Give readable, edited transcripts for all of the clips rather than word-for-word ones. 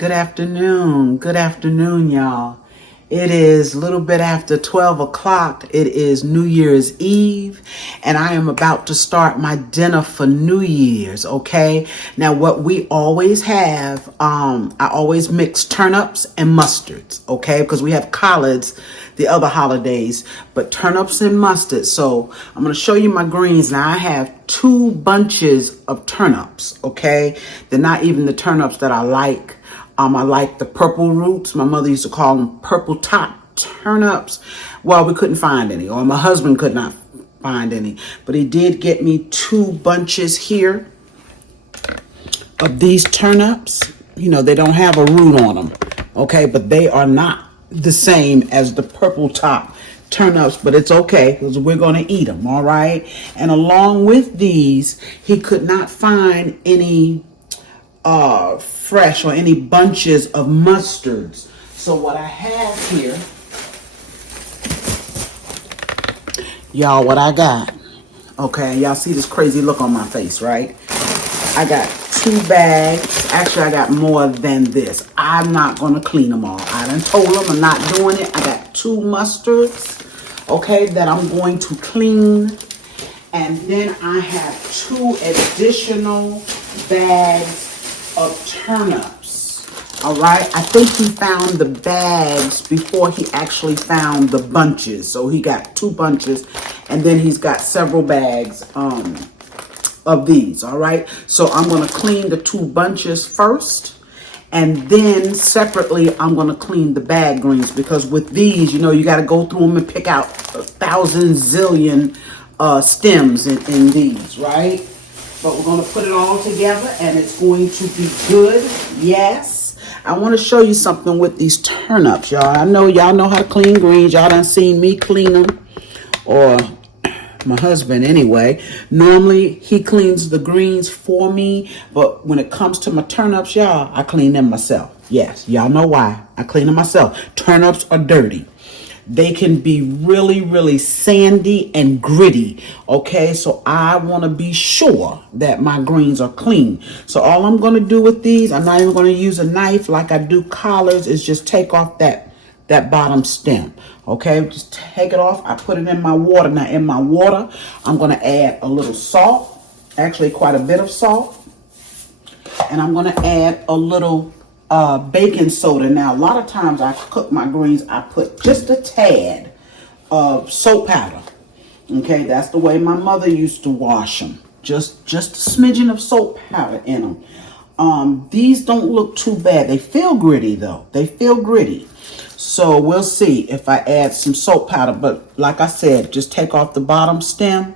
Good afternoon. Good afternoon, y'all. It is a little bit after 12 o'clock. It is New Year's Eve, and I am about to start my dinner for New Year's, okay? Now, what we always have, I always mix turnips and mustards, okay? Because we have collards the other holidays, but turnips and mustard. So I'm going to show you my greens. Now, I have 2 bunches of turnips, okay? They're not even the turnips that I like. I like the purple roots. My mother used to call them purple top turnips. Well, we couldn't find any, or my husband could not find any. But he did get me 2 bunches here of these turnips. You know, they don't have a root on them, okay? But they are not the same as the purple top turnips, but it's okay because we're going to eat them, all right? And along with these, he could not find any fresh or any bunches of mustards. So what I have here, y'all, what I got, okay, y'all see this crazy look on my face, right? I got 2 bags. Actually, I got more than this. I'm not going to clean them all. I done told them I'm not doing it. I got 2 mustards, okay, that I'm going to clean. And then I have 2 additional bags of turnips. All right, I think he found the bags before he actually found the bunches. So he got 2 bunches, and then he's got several bags of these. All right, so I'm going to clean the 2 bunches first, and then separately I'm going to clean the bag greens, because with these, you know, you got to go through them and pick out 1,000 zillion stems in these, right? But we're going to put it all together, and it's going to be good. Yes. I want to show you something with these turnips, y'all. I know y'all know how to clean greens. Y'all done seen me clean them, or my husband anyway. Normally, he cleans the greens for me, but when it comes to my turnips, y'all, I clean them myself. Yes, y'all know why. I clean them myself. Turnips are dirty. They can be really, really sandy and gritty, okay? So I want to be sure that my greens are clean. So all I'm going to do with these, I'm not even going to use a knife like I do collards, is just take off that bottom stem, okay? Just take it off. I put it in my water. Now, in my water, I'm going to add a little salt, actually quite a bit of salt, and I'm going to add a little baking soda. Now, a lot of times I cook my greens, I put just a tad of soap powder. Okay, that's the way my mother used to wash them. Just a smidgen of soap powder in them. These don't look too bad. They feel gritty though. They feel gritty. So we'll see if I add some soap powder. But like I said, just take off the bottom stem,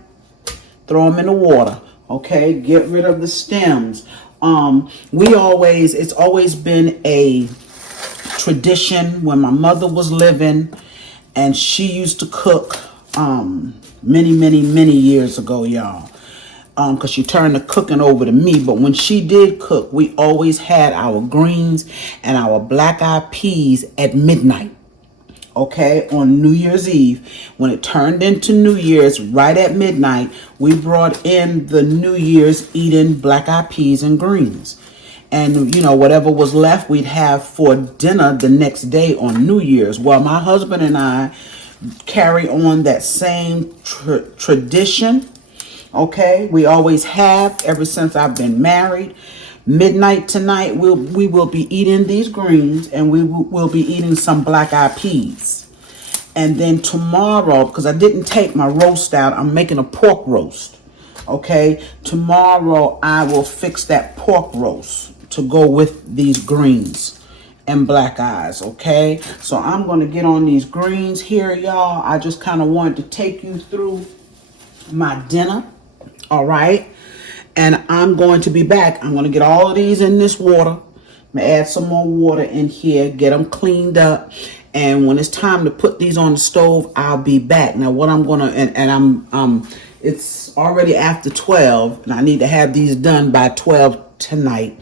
throw them in the water. Okay, get rid of the stems. It's always been a tradition when my mother was living, and she used to cook many years ago, y'all, because she turned the cooking over to me. But when she did cook, we always had our greens and our black-eyed peas at midnight. Okay, on New Year's Eve, when it turned into New Year's, right at midnight, we brought in the New Year's eating black-eyed peas and greens. And, you know, whatever was left, we'd have for dinner the next day on New Year's. Well, my husband and I carry on that same tradition. Okay, we always have ever since I've been married. Midnight tonight, we will be eating these greens, and we will be eating some black-eyed peas. And then tomorrow, because I didn't take my roast out, I'm making a pork roast. Okay, tomorrow I will fix that pork roast to go with these greens and black eyes. Okay, so I'm going to get on these greens here, y'all. I just kind of wanted to take you through my dinner. All right. And I'm going to be back. I'm going to get all of these in this water. I'm going to add some more water in here, get them cleaned up. And when it's time to put these on the stove, I'll be back. Now, what I'm going to, and it's already after 12, and I need to have these done by 12 tonight.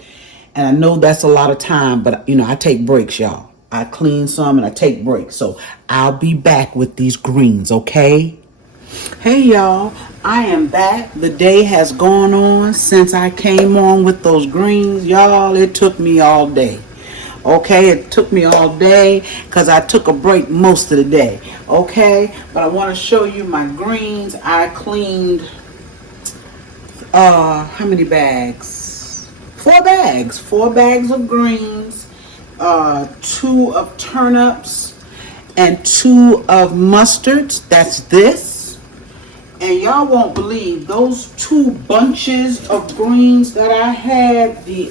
And I know that's a lot of time, but, you know, I take breaks, y'all. I clean some and I take breaks. So I'll be back with these greens, okay? Hey y'all, I am back. The day has gone on since I came on with those greens. Y'all, it took me all day. Okay, it took me all day because I took a break most of the day. Okay, but I want to show you my greens. I cleaned, how many bags? 4 bags. 4 bags of greens, 2 of turnips, and 2 of mustards. That's this. And y'all won't believe those 2 bunches of greens that I had, the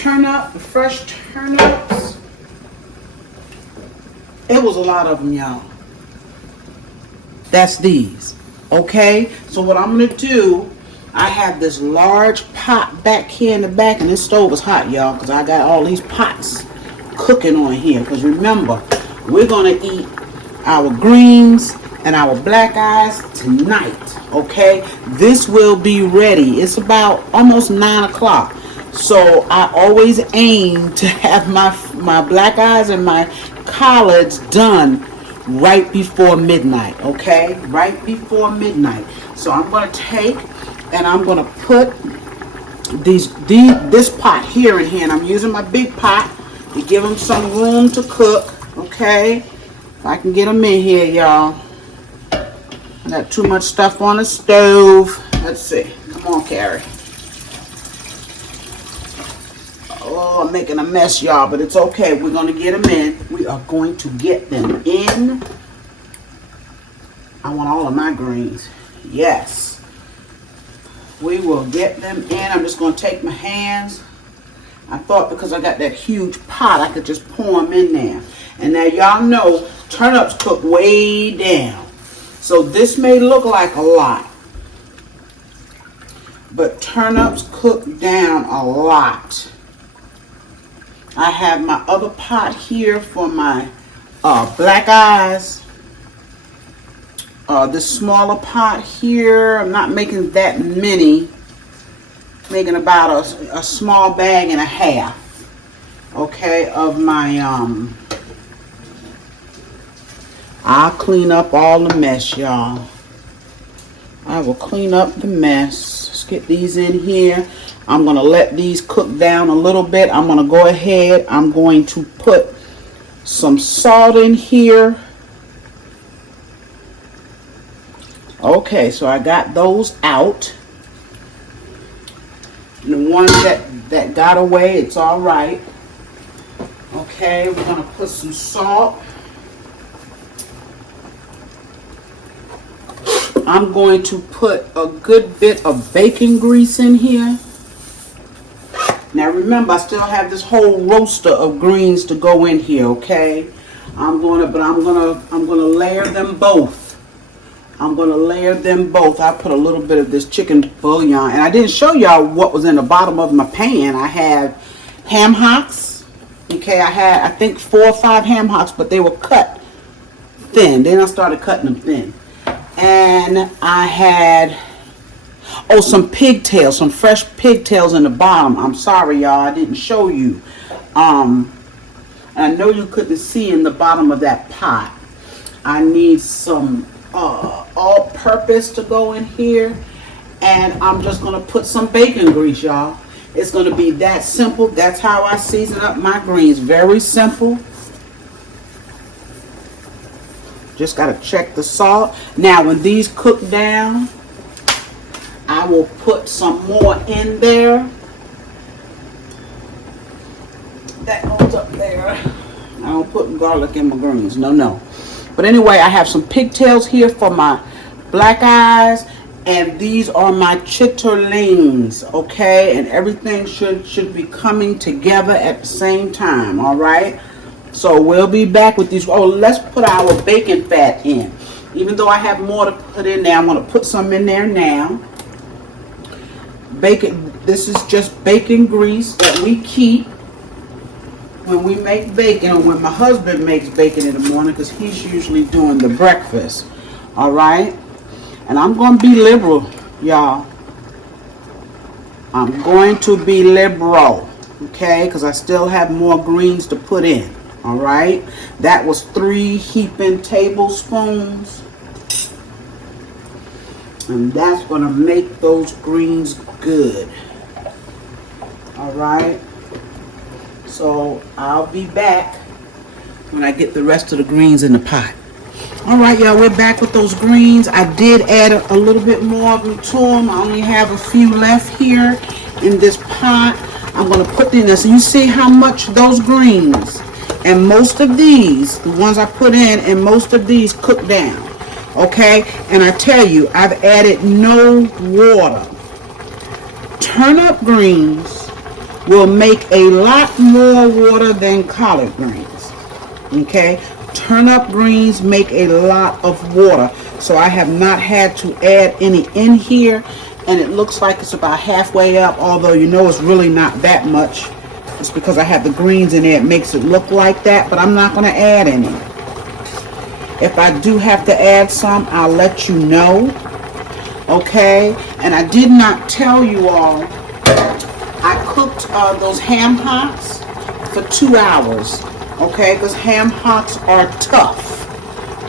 the fresh turnips. It was a lot of them, y'all. That's these. Okay, so what I'm gonna do, I have this large pot back here in the back, and this stove is hot, y'all, because I got all these pots cooking on here. Because remember, we're gonna eat our greens and our black eyes tonight. Okay, this will be ready. It's about almost 9 o'clock. So I always aim to have my black eyes and my collards done right before midnight. Okay, right before midnight. So I'm gonna take and I'm gonna put this pot here in here, and I'm using my big pot to give them some room to cook. Okay, if I can get them in here, y'all. I got too much stuff on the stove. Let's see. Come on, Carrie. Oh, I'm making a mess, y'all, but it's okay. We're going to get them in. We are going to get them in. I want all of my greens. Yes. We will get them in. I'm just going to take my hands. I thought because I got that huge pot, I could just pour them in there. And now y'all know turnips cook way down. So this may look like a lot, but turnips cook down a lot. I have my other pot here for my black eyes. This smaller pot here, I'm not making that many. Making about a small bag and a half. Okay, of my I'll clean up all the mess, y'all. I will clean up the mess. Let's get these in here. I'm going to let these cook down a little bit. I'm going to go ahead. I'm going to put some salt in here. Okay, so I got those out. And the ones that got away, it's all right. Okay, we're going to put some salt. I'm going to put a good bit of bacon grease in here. Now remember, I still have this whole roaster of greens to go in here, okay? I'm gonna layer them both. I'm gonna layer them both. I put a little bit of this chicken bouillon, and I didn't show y'all what was in the bottom of my pan. I have ham hocks. Okay, I had I think 4 or 5 ham hocks, but they were cut thin. Then I started cutting them thin. And I had, some pigtails, some fresh pigtails in the bottom. I'm sorry, y'all, I didn't show you. And I know you couldn't see in the bottom of that pot. I need some all-purpose to go in here. And I'm just going to put some bacon grease, y'all. It's going to be that simple. That's how I season up my greens. Very simple. Just got to check the salt. Now, when these cook down, I will put some more in there. That goes up there. I don't put garlic in my greens. No. But anyway, I have some pigtails here for my black eyes. And these are my chitterlings. Okay? And everything should be coming together at the same time. All right? So we'll be back with these. Oh, let's put our bacon fat in. Even though I have more to put in there, I'm going to put some in there now. Bacon. This is just bacon grease that we keep when we make bacon, or when my husband makes bacon in the morning, because he's usually doing the breakfast. All right. And I'm going to be liberal, y'all. I'm going to be liberal. Okay, because I still have more greens to put in. All right, that was 3 heaping tablespoons, and that's going to make those greens good. All right, So I'll be back when I get the rest of the greens in the pot. All right, y'all, we're back with those greens. I did add a little bit more of them to them. I only have a few left here in this pot. I'm going to put in this. You see how much those greens and most of these, the ones I put in, and most of these cook down. Okay, and I tell you, I've added no water. Turnip greens will make a lot more water than collard greens. Okay, turnip greens make a lot of water, so I have not had to add any in here, and it looks like it's about halfway up, although you know it's really not that much. It's because I have the greens in there, it makes it look like that, but I'm not going to add any. If I do have to add some, I'll let you know. Okay, and I did not tell you all, I cooked those ham hocks for 2 hours. Okay, because ham hocks are tough.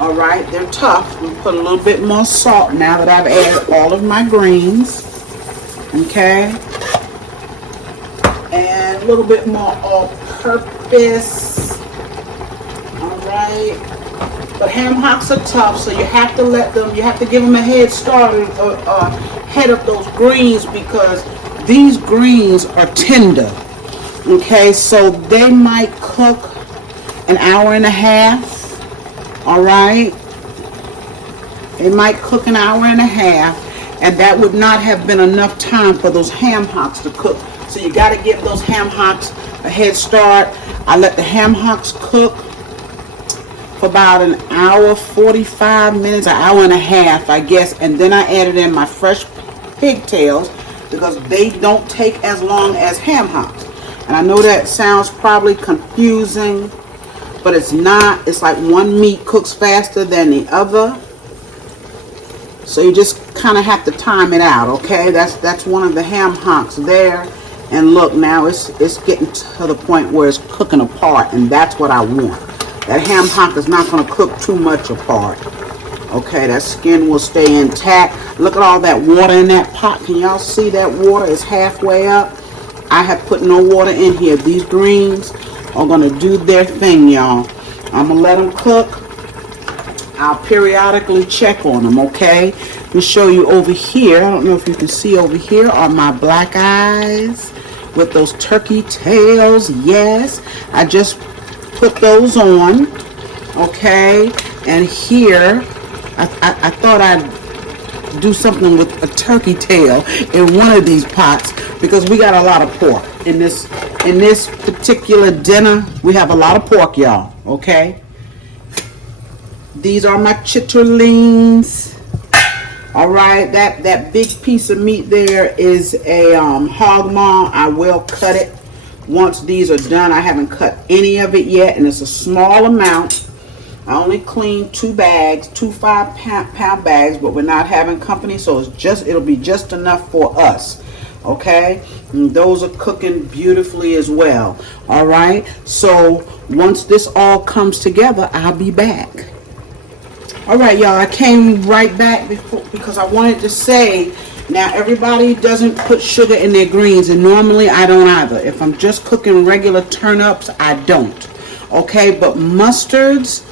All right, they're tough. We'll put a little bit more salt now that I've added all of my greens. Okay, and a little bit more all-purpose. All right, but ham hocks are tough, so you have to let them. You have to give them a head start ahead of those greens, because these greens are tender. Okay, so they might cook an hour and a half. All right, it might cook an hour and a half, and that would not have been enough time for those ham hocks to cook. So you got to give those ham hocks a head start. I let the ham hocks cook for about an hour, 45 minutes, an hour and a half, I guess, and then I added in my fresh pigtails, because they don't take as long as ham hocks. And I know that sounds probably confusing, but it's not. It's like one meat cooks faster than the other, so you just kind of have to time it out. Okay, that's one of the ham hocks there, and look, now it's getting to the point where it's cooking apart, and that's what I want. That ham hock is not going to cook too much apart. Okay, that skin will stay intact. Look at all that water in that pot. Can y'all see that water is halfway up? I have put no water in here. These greens are going to do their thing, y'all. I'm going to let them cook. I'll periodically check on them, okay? Let me show you over here. I don't know if you can see over here are my black eyes with those turkey tails. Yes, I just put those on, okay? And here, I thought I'd do something with a turkey tail in one of these pots, because we got a lot of pork in this particular dinner. We have a lot of pork, y'all. Okay, these are my chitterlings. All right, that big piece of meat there is a hog maw. I will cut it once these are done. I haven't cut any of it yet, and it's a small amount. I only cleaned 2 bags, 2 5-pound bags, but we're not having company, so it'll be just enough for us. Okay, and those are cooking beautifully as well. All right, so once this all comes together, I'll be back. All right, y'all, I came right back because I wanted to say, now everybody doesn't put sugar in their greens, and normally I don't either. If I'm just cooking regular turnips, I don't. Okay, but mustards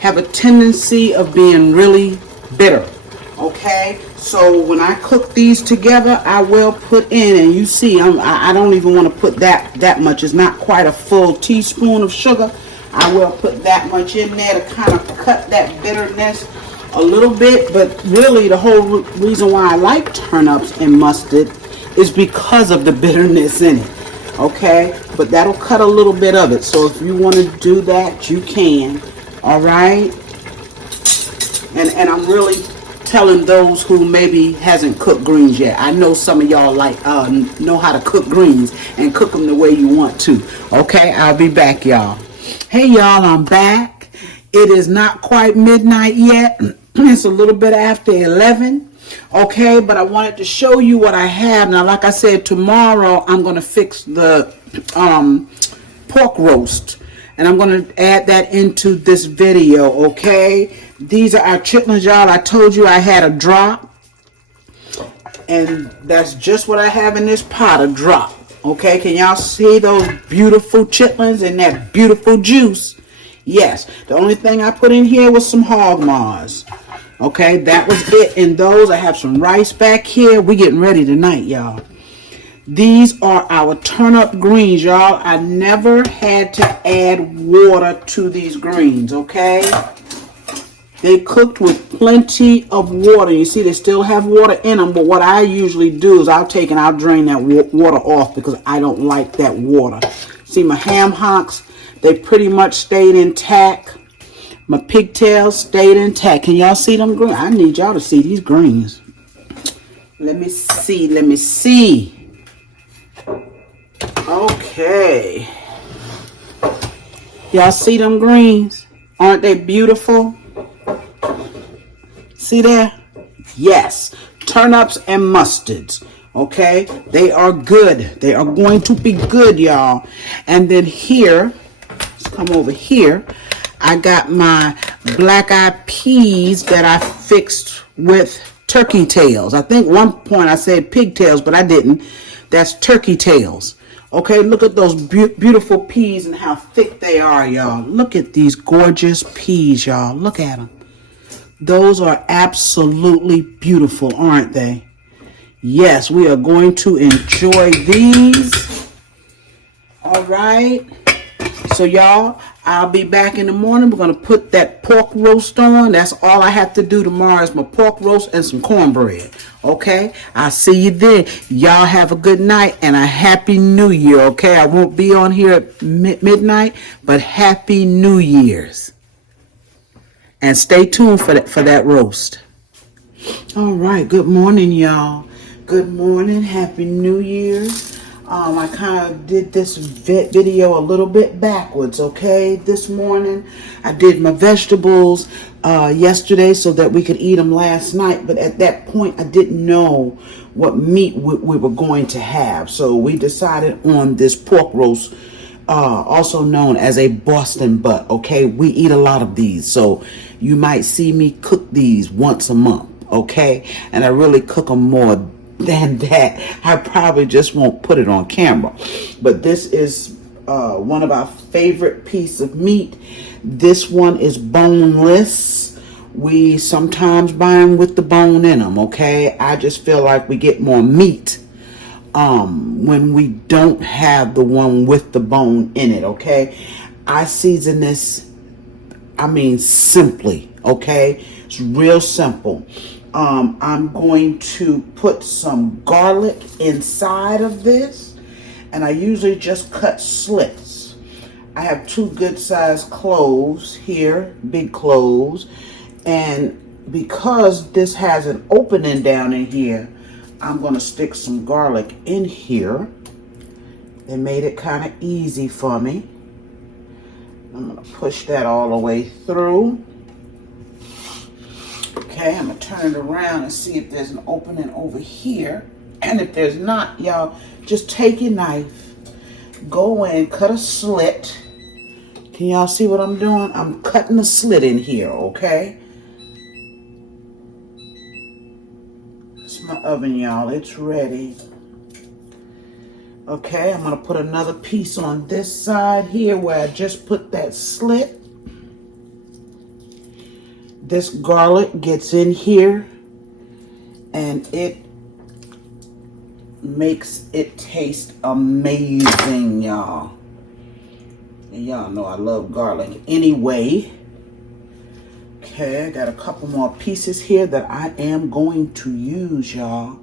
have a tendency of being really bitter. Okay, so when I cook these together, I will put in, and you see, I don't even want to put that much. It's not quite a full teaspoon of sugar. I will put that much in there to kind of cut that bitterness a little bit. But really, the whole reason why I like turnips and mustard is because of the bitterness in it. Okay, but that'll cut a little bit of it. So if you want to do that, you can. All right, and I'm really telling those who maybe hasn't cooked greens yet. I know some of y'all know how to cook greens and cook them the way you want to. Okay, I'll be back, y'all. Hey, y'all, I'm back. It is not quite midnight yet. It's a little bit after 11. Okay, but I wanted to show you what I have. Now, like I said, tomorrow I'm going to fix the pork roast, and I'm going to add that into this video. Okay, these are our chitlins, y'all. I told you I had a drop, and that's just what I have in this pot, a drop. Okay, can y'all see those beautiful chitlins and that beautiful juice? Yes, the only thing I put in here was some hog maws. Okay, that was it in those. I have some rice back here. We getting ready tonight, y'all. These are our turnip greens, y'all. I never had to add water to these greens, okay? They cooked with plenty of water. You see, they still have water in them, but what I usually do is I'll take and I'll drain that water off because I don't like that water. See, my ham hocks, they pretty much stayed intact. My pigtails stayed intact. Can y'all see them greens? I need y'all to see these greens. Let me see. Let me see. Okay. Y'all see them greens? Aren't they beautiful? See there? Yes. Turnips and mustards. Okay? They are good. They are going to be good, y'all. And then here, let's come over here. I got my black-eyed peas that I fixed with turkey tails. I think one point I said pigtails, but I didn't. That's turkey tails. Okay, look at those beautiful peas and how thick they are, y'all. Look at these gorgeous peas, y'all. Look at them. Those are absolutely beautiful, aren't they? Yes, we are going to enjoy these. All right. So, y'all, I'll be back in the morning. We're going to put that pork roast on. That's all I have to do tomorrow is my pork roast and some cornbread. Okay? I'll see you then. Y'all have a good night and a happy new year. Okay? I won't be on here at midnight, but happy New Year's. And stay tuned for that roast. All right. Good morning, y'all. Good morning. Happy New Year's. I kind of did this video a little bit backwards, okay? This morning, I did my vegetables yesterday so that we could eat them last night. But at that point, I didn't know what meat we were going to have. So we decided on this pork roast, also known as a Boston butt, okay? We eat a lot of these. So you might see me cook these once a month, okay? And I really cook them more than that. I probably just won't put it on camera. But this is one of our favorite pieces of meat. This one is boneless. We sometimes buy them with the bone in them, okay? I just feel like we get more meat when we don't have the one with the bone in it, okay? I season this, simply, okay? It's real simple. I'm going to put some garlic inside of this, and I usually just cut slits. I have 2 good sized cloves here, big cloves, and because this has an opening down in here, I'm going to stick some garlic in here. They made it kind of easy for me. I'm going to push that all the way through. Okay, I'm going to turn it around and see if there's an opening over here. And if there's not, y'all, just take your knife, go in, cut a slit. Can y'all see what I'm doing? I'm cutting a slit in here, okay? It's my oven, y'all. It's ready. Okay, I'm going to put another piece on this side here where I just put that slit. This garlic gets in here and it makes it taste amazing, y'all. And y'all know I love garlic anyway. Okay, I got a couple more pieces here that I am going to use, y'all.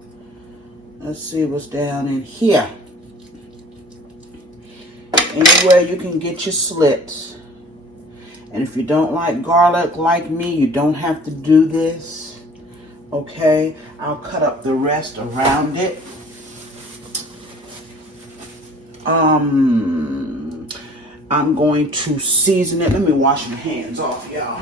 Let's see what's down in here. Anywhere you can get your slits. And if you don't like garlic like me, you don't have to do this. Okay, I'll cut up the rest around it. I'm going to season it. Let me wash my hands off, y'all.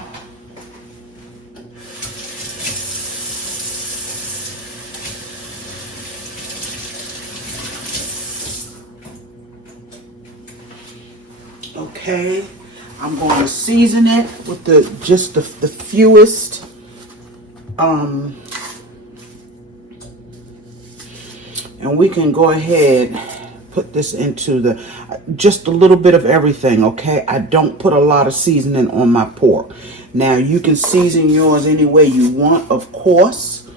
Okay. I'm going to season it with the fewest and we can go ahead put this into the, just a little bit of everything, okay? I don't put a lot of seasoning on my pork. Now, you can season yours any way you want, of course.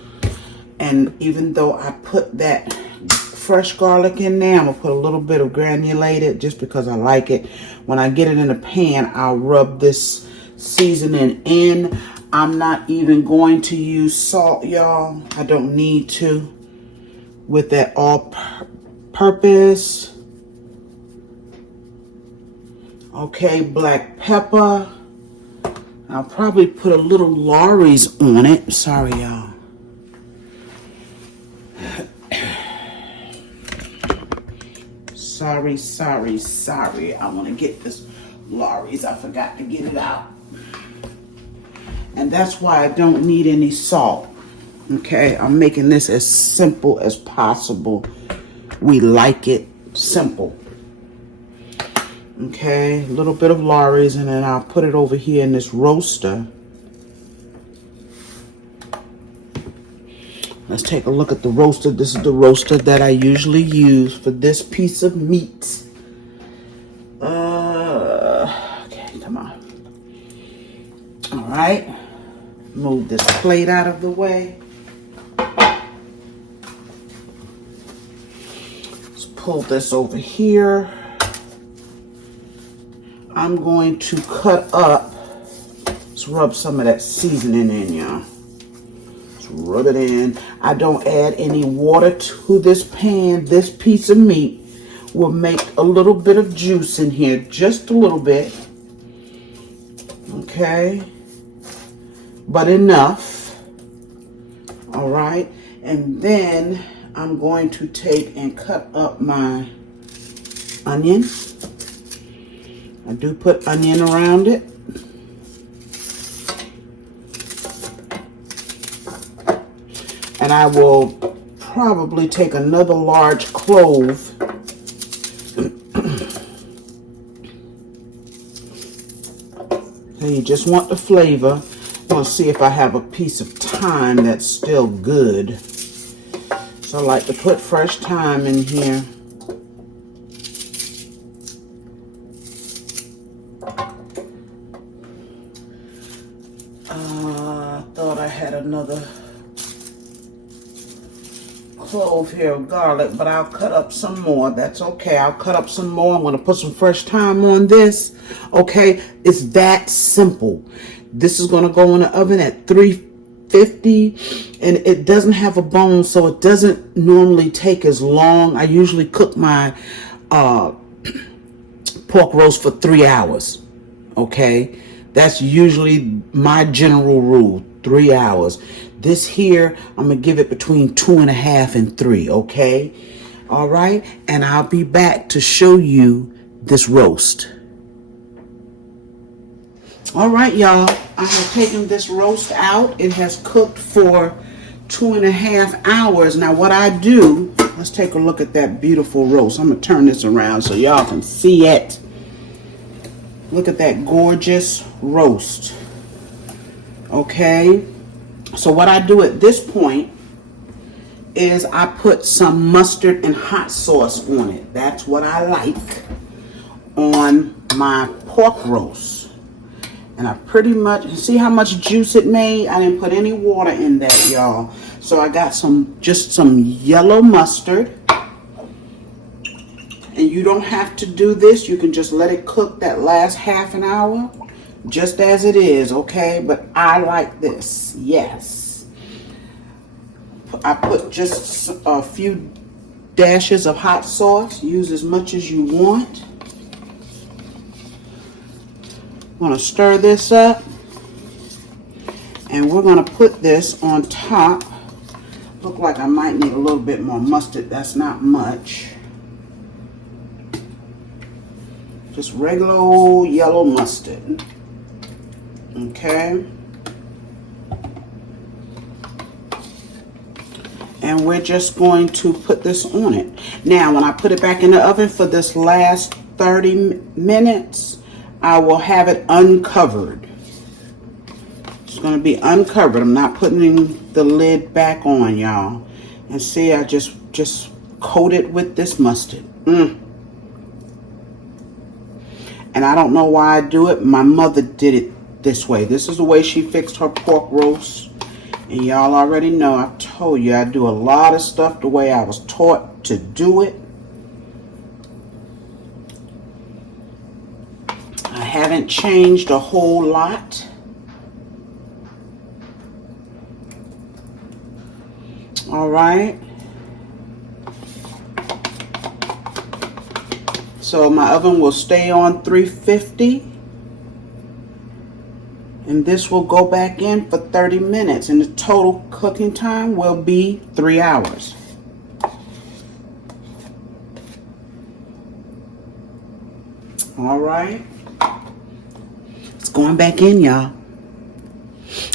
And even though I put that fresh garlic in there, I'm going to put a little bit of granulated just because I like it. When I get it in a pan, I'll rub this seasoning in. I'm not even going to use salt, y'all. I don't need to. With that all-purpose. Okay, black pepper. I'll probably put a little Lawry's on it. Sorry, y'all. Sorry. I want to get this Lawry's. I forgot to get it out. And that's why I don't need any salt. Okay, I'm making this as simple as possible. We like it simple. Okay, a little bit of Lawry's, and then I'll put it over here in this roaster. Let's take a look at the roaster. This is the roaster that I usually use for this piece of meat. Okay, come on. All right, move this plate out of the way. Let's pull this over here. I'm going to cut up, let's rub some of that seasoning in, y'all. Let's rub it in. I don't add any water to this pan. This piece of meat will make a little bit of juice in here, just a little bit. Okay, but enough. All right, and then I'm going to take and cut up my onion. I do put onion around it. And I will probably take another large clove. Okay, you just want the flavor. I want to see if I have a piece of thyme that's still good. So I like to put fresh thyme in here. I thought I had another clove here of garlic, but I'll cut up some more. That's okay. I'll cut up some more. I'm going to put some fresh thyme on this. Okay, it's that simple. This is going to go in the oven at 350, and it doesn't have a bone, so it doesn't normally take as long. I usually cook my pork roast for 3 hours. Okay, that's usually my general rule, 3 hours. This here, I'm going to give it between 2.5 and 3, okay? All right, and I'll be back to show you this roast. All right, y'all, I have taken this roast out. It has cooked for 2.5 hours. Now, what I do, let's take a look at that beautiful roast. I'm going to turn this around so y'all can see it. Look at that gorgeous roast. Okay, so what I do at this point is I put some mustard and hot sauce on it. That's what I like on my pork roast. And I pretty much, see how much juice it made? I didn't put any water in that, y'all. So I got just some yellow mustard. And you don't have to do this. You can just let it cook that last half an hour, just as it is, okay? But I like this, yes. I put just a few dashes of hot sauce. Use as much as you want. I'm going to stir this up. And we're going to put this on top. Look like I might need a little bit more mustard. That's not much. Just regular old yellow mustard. Okay. And we're just going to put this on it. Now, when I put it back in the oven for this last 30 minutes, I will have it uncovered. It's going to be uncovered. I'm not putting the lid back on, y'all. And see, I just coat it with this mustard. And I don't know why I do it. My mother did it this way. This is the way she fixed her pork roast. And y'all already know, I told you I do a lot of stuff the way I was taught to do it. I haven't changed a whole lot. All right. So my oven will stay on 350. And this will go back in for 30 minutes. And the total cooking time will be 3 hours. All right. It's going back in, y'all.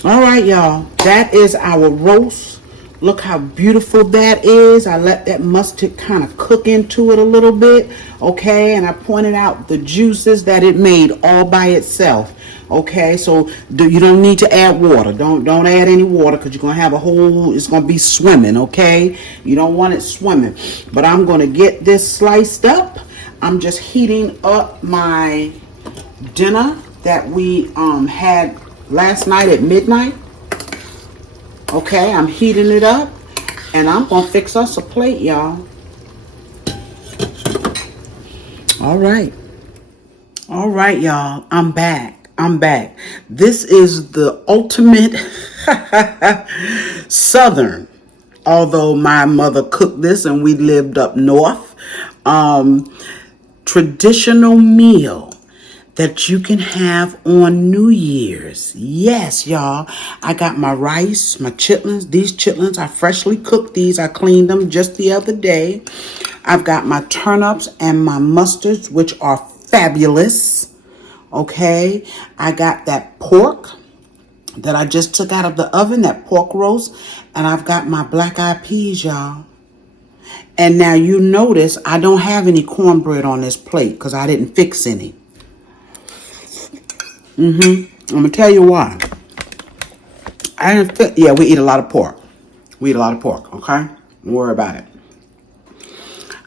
All right, y'all. That is our roast. Look how beautiful that is. I let that mustard kind of cook into it a little bit. Okay, and I pointed out the juices that it made all by itself. Okay, so you don't need to add water. Don't add any water, because you're going to have it's going to be swimming, okay? You don't want it swimming. But I'm going to get this sliced up. I'm just heating up my dinner that we had last night at midnight. Okay, I'm heating it up, and I'm going to fix us a plate, y'all. All right. All right, y'all. I'm back. This is the ultimate Southern, although my mother cooked this and we lived up north, traditional meal that you can have on New Year's. Yes, y'all. I got my rice, my chitlins. These chitlins, I freshly cooked these. I cleaned them just the other day. I've got my turnips and my mustards, which are fabulous. Okay. I got that pork that I just took out of the oven, that pork roast. And I've got my black-eyed peas, y'all. And now you notice I don't have any cornbread on this plate because I didn't fix any. I'm going to tell you why. We eat a lot of pork. Okay? Don't worry about it.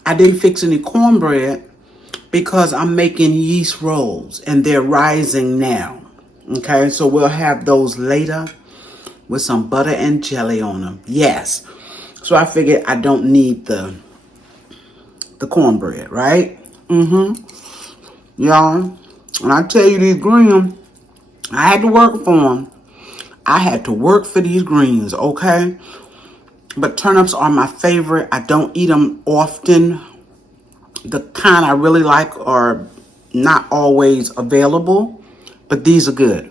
I didn't fix any cornbread because I'm making yeast rolls and they're rising now. Okay? So we'll have those later with some butter and jelly on them. Yes. So I figured I don't need the cornbread, right? Y'all, when I tell you these greens, I had to work for them. I had to work for these greens, okay? But turnips are my favorite. I don't eat them often. The kind I really like are not always available, but these are good.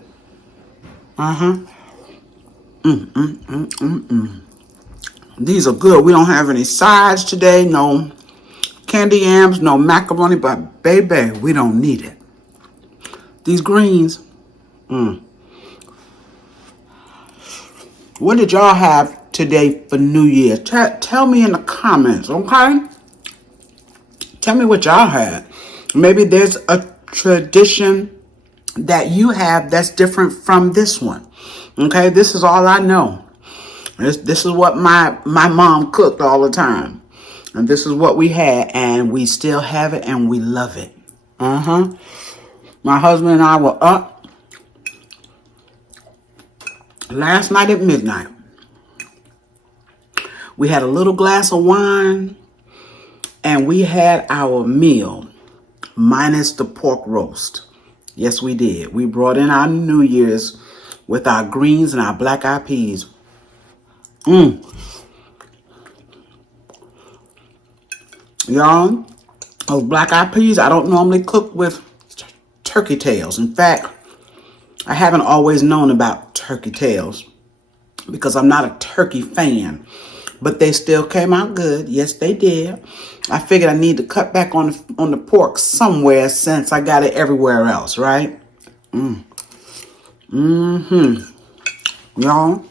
These are good. We don't have any sides today. No candy yams, no macaroni, but baby, we don't need it. These greens. What did y'all have today for New Year's? Tell me in the comments, okay? Tell me what y'all had. Maybe there's a tradition that you have that's different from this one. Okay, this is all I know. This is what my mom cooked all the time. And this is what we had, and we still have it, and we love it. My husband and I were up last night at midnight. We had a little glass of wine, and we had our meal, minus the pork roast. Yes, we did. We brought in our New Year's with our greens and our black-eyed peas. Y'all, those black-eyed peas, I don't normally cook with turkey tails. In fact, I haven't always known about turkey tails because I'm not a turkey fan. But they still came out good. Yes, they did. I figured I need to cut back on the pork somewhere since I got it everywhere else, right? Y'all,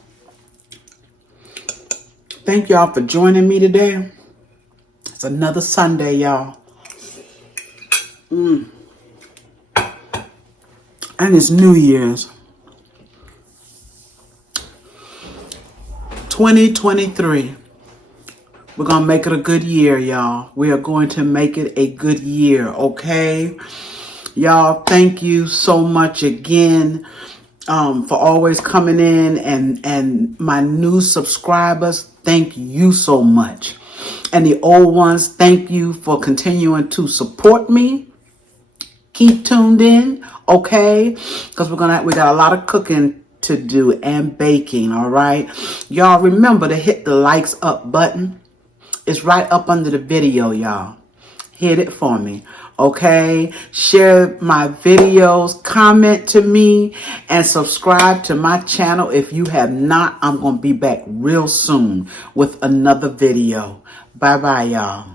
thank y'all for joining me today. It's another Sunday, y'all. And it's New Year's. 2023. We're going to make it a good year, y'all. We are going to make it a good year, okay? Y'all, thank you so much again for always coming in. And my new subscribers, thank you so much. And the old ones, thank you for continuing to support me. Keep tuned in, okay? Because we got a lot of cooking to do and baking, all right? Y'all remember to hit the likes up button. It's right up under the video, y'all. Hit it for me, okay? Share my videos, comment to me, and subscribe to my channel. If you have not, I'm going to be back real soon with another video. Bye-bye, y'all.